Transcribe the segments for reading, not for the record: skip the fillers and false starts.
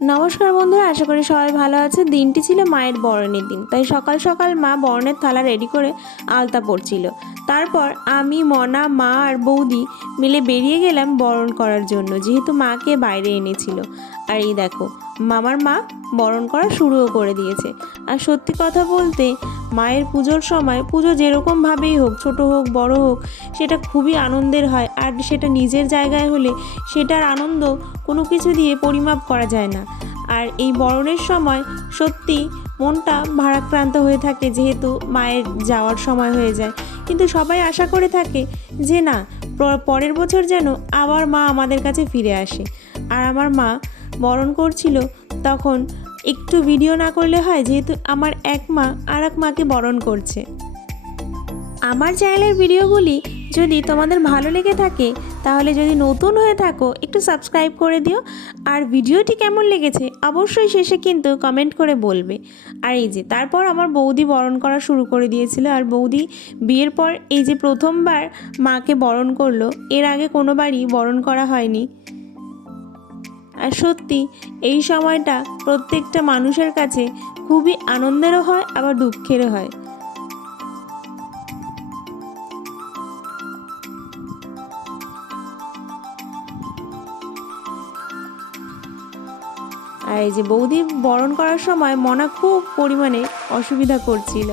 নমস্কার বন্ধুরা, আশা করি সবাই ভালো আছে। দিনটি ছিল মায়ের বরণের দিন, তাই সকাল সকাল মা বরণের থালা রেডি করে আলতা পড়ছিল। তারপর আমি, মনা, মা আর বৌদি মিলে বেরিয়ে গেলাম বরণ করার জন্য, যেহেতু মাকে বাইরে এনেছিল। আর এই দেখো, মামার মা বরণ করা শুরুও করে দিয়েছে। আর সত্যি কথা বলতে, মায়ের পুজোর সময় পুজো যেরকমভাবেই হোক, ছোট হোক বড় হোক, সেটা খুবই আনন্দের হয়। আর সেটা নিজের জায়গায় হলে সেটার আনন্দ কোনো কিছু দিয়ে পরিমাপ করা যায় না। আর এই বরণের সময় সত্যি মনটা ভারাক্রান্ত হয়ে থাকে, যেহেতু মায়ের যাওয়ার সময় হয়ে যায়। কিন্তু সবাই আশা করে থাকে যে না, পরের বছর যেন আবার মা আমাদের কাছে ফিরে আসে। আর আমার মা বরণ করছিল, তখন একটু ভিডিও না করলে হয়, যেহেতু আমার এক মা আর এক মাকে বরণ করছে। আমার চ্যানেলের ভিডিওগুলি যদি তোমাদের ভালো লেগে থাকে, তাহলে যদি নতুন হয়ে থাকো একটু সাবস্ক্রাইব করে দিও। আর ভিডিওটি কেমন লেগেছে অবশ্যই শেষে কিন্তু কমেন্ট করে বলবে। আর এই যে তারপর আমার বৌদি বরণ করা শুরু করে দিয়েছিল। আর বৌদি বিয়ের পর এই যে প্রথমবার মাকে বরণ করলো, এর আগে কোনোবারই বরণ করা হয়নি। আর সত্যি এই সময়টা প্রত্যেকটা মানুষের কাছে খুবই আনন্দেরও হয়, আবার দুঃখেরও হয়। আর এই যে বৌদি বরণ করার সময় মনা খুব পরিমাণে অসুবিধা করছিল।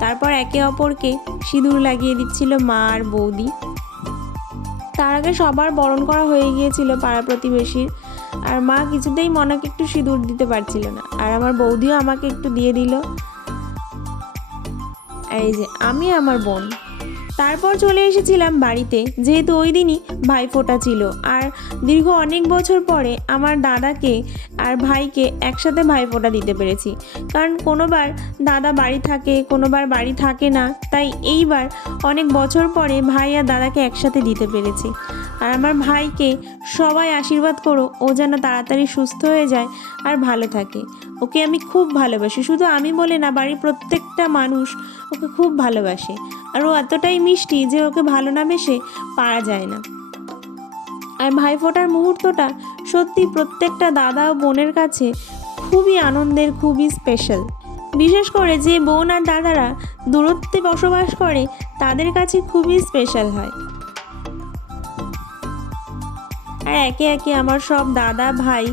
তারপর একে অপরকে সিঁদুর লাগিয়ে দিচ্ছিল মা আর বৌদি। তার আগে সবার বরণ করা হয়ে গিয়েছিল পাড়া প্রতিবেশীর। আর মা কিছুতেই মনাকে একটু সিঁদুর দিতে পারছিল না, আর আমার বৌদিও আমাকে একটু দিয়ে দিল। আর এই যে আমি, আমার বোন। তারপর চলে এসেছিলাম বাড়িতে, যেহেতু ওই দিনই ভাইফোঁটা ছিল। আর দীর্ঘ অনেক বছর পরে আমার দাদাকে আর ভাইকে একসাথে ভাইফোঁটা দিতে পেরেছি। কারণ কোনোবার দাদা বাড়ি থাকে, কোনোবার বাড়ি থাকে না, তাই এইবার অনেক বছর পরে ভাই আর দাদাকে একসাথে দিতে পেরেছি। আর আমার ভাইকে সবাই আশীর্বাদ করো, ও যেন তাড়াতাড়ি সুস্থ হয়ে যায় আর ভালো থাকে। ওকে আমি খুব ভালোবাসি, শুধু আমি বলে না, বাড়ির প্রত্যেকটা মানুষ ওকে খুব ভালোবাসে। আর ও এতটাই মিষ্টি যে ওকে ভালো না বেসে পারা যায় না। আর ভাইফোঁটার মুহূর্তটা সত্যি প্রত্যেকটা দাদা ও বোনের কাছে খুবই আনন্দের, খুবই স্পেশাল। বিশেষ করে যে বোন আর দাদারা দূরত্বে বসবাস করে, তাদের কাছে খুবই স্পেশাল হয়। আর একে একে আমার সব দাদা ভাই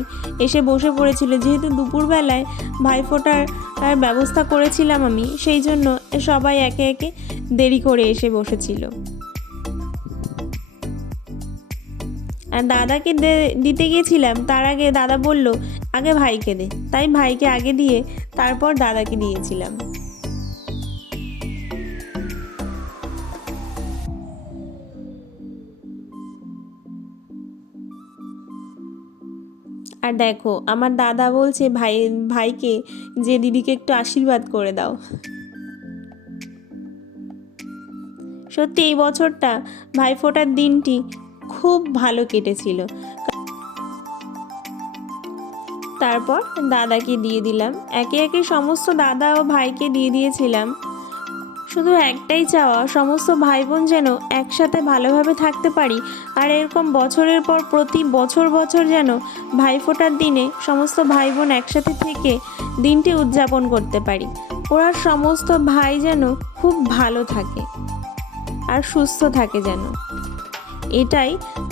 এসে বসে পড়েছিল, যেহেতু দুপুরবেলায় ভাইফোঁটার ব্যবস্থা করেছিলাম আমি, সেই জন্য সবাই একে একে দেরি করে এসে বসেছিল। আর দাদাকে দিতে গিয়েছিলাম, তার আগে দাদা বলল আগে ভাইকে দে, তাই ভাইকে আগে দিয়ে তারপর দাদাকে দিয়েছিলাম। আর দেখো, আমার দাদা বলছে ভাইকে যে দিদিকে একটু আশীর্বাদ করে দাও। সত্যি এই বছরটা ভাইফোঁটার দিনটি খুব ভালো কেটেছিল। তারপর দাদাকে দিয়ে দিলাম, একে একে সমস্ত দাদা ও ভাইকে দিয়ে দিয়েছিলাম। শুধু একটাই চাওয়া, সমস্ত ভাই বোন যেন একসাথে ভালোভাবে থাকতে পারি। আর এরকম বছরের পর প্রতি বছর যেন ভাইফোঁটার দিনে সমস্ত ভাই বোন একসাথে থেকে দিনটি উদযাপন করতে পারি। ওরা সমস্ত ভাই যেন খুব ভালো থাকে আর সুস্থ থাকে, যেন এটাই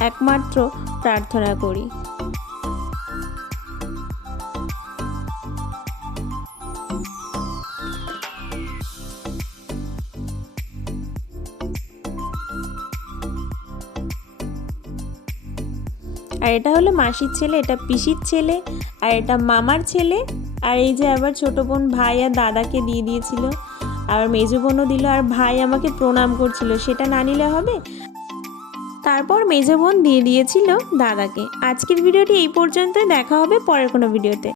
একমাত্র প্রার্থনা করি। আর এটা হলো মাসির ছেলে, এটা পিসির ছেলে, আর এটা মামার ছেলে। আর এই যে আবার ছোটো বোন ভাই আর দাদাকে দিয়ে দিয়েছিল, আর মেজো বোনও দিল। আর ভাই আমাকে প্রণাম করছিল, সেটা না নিলে হবে। তারপর মেজো বোন দিয়ে দিয়েছিল দাদাকে। আজকের ভিডিওটি এই পর্যন্তই, দেখা হবে পরের কোনো ভিডিওতে।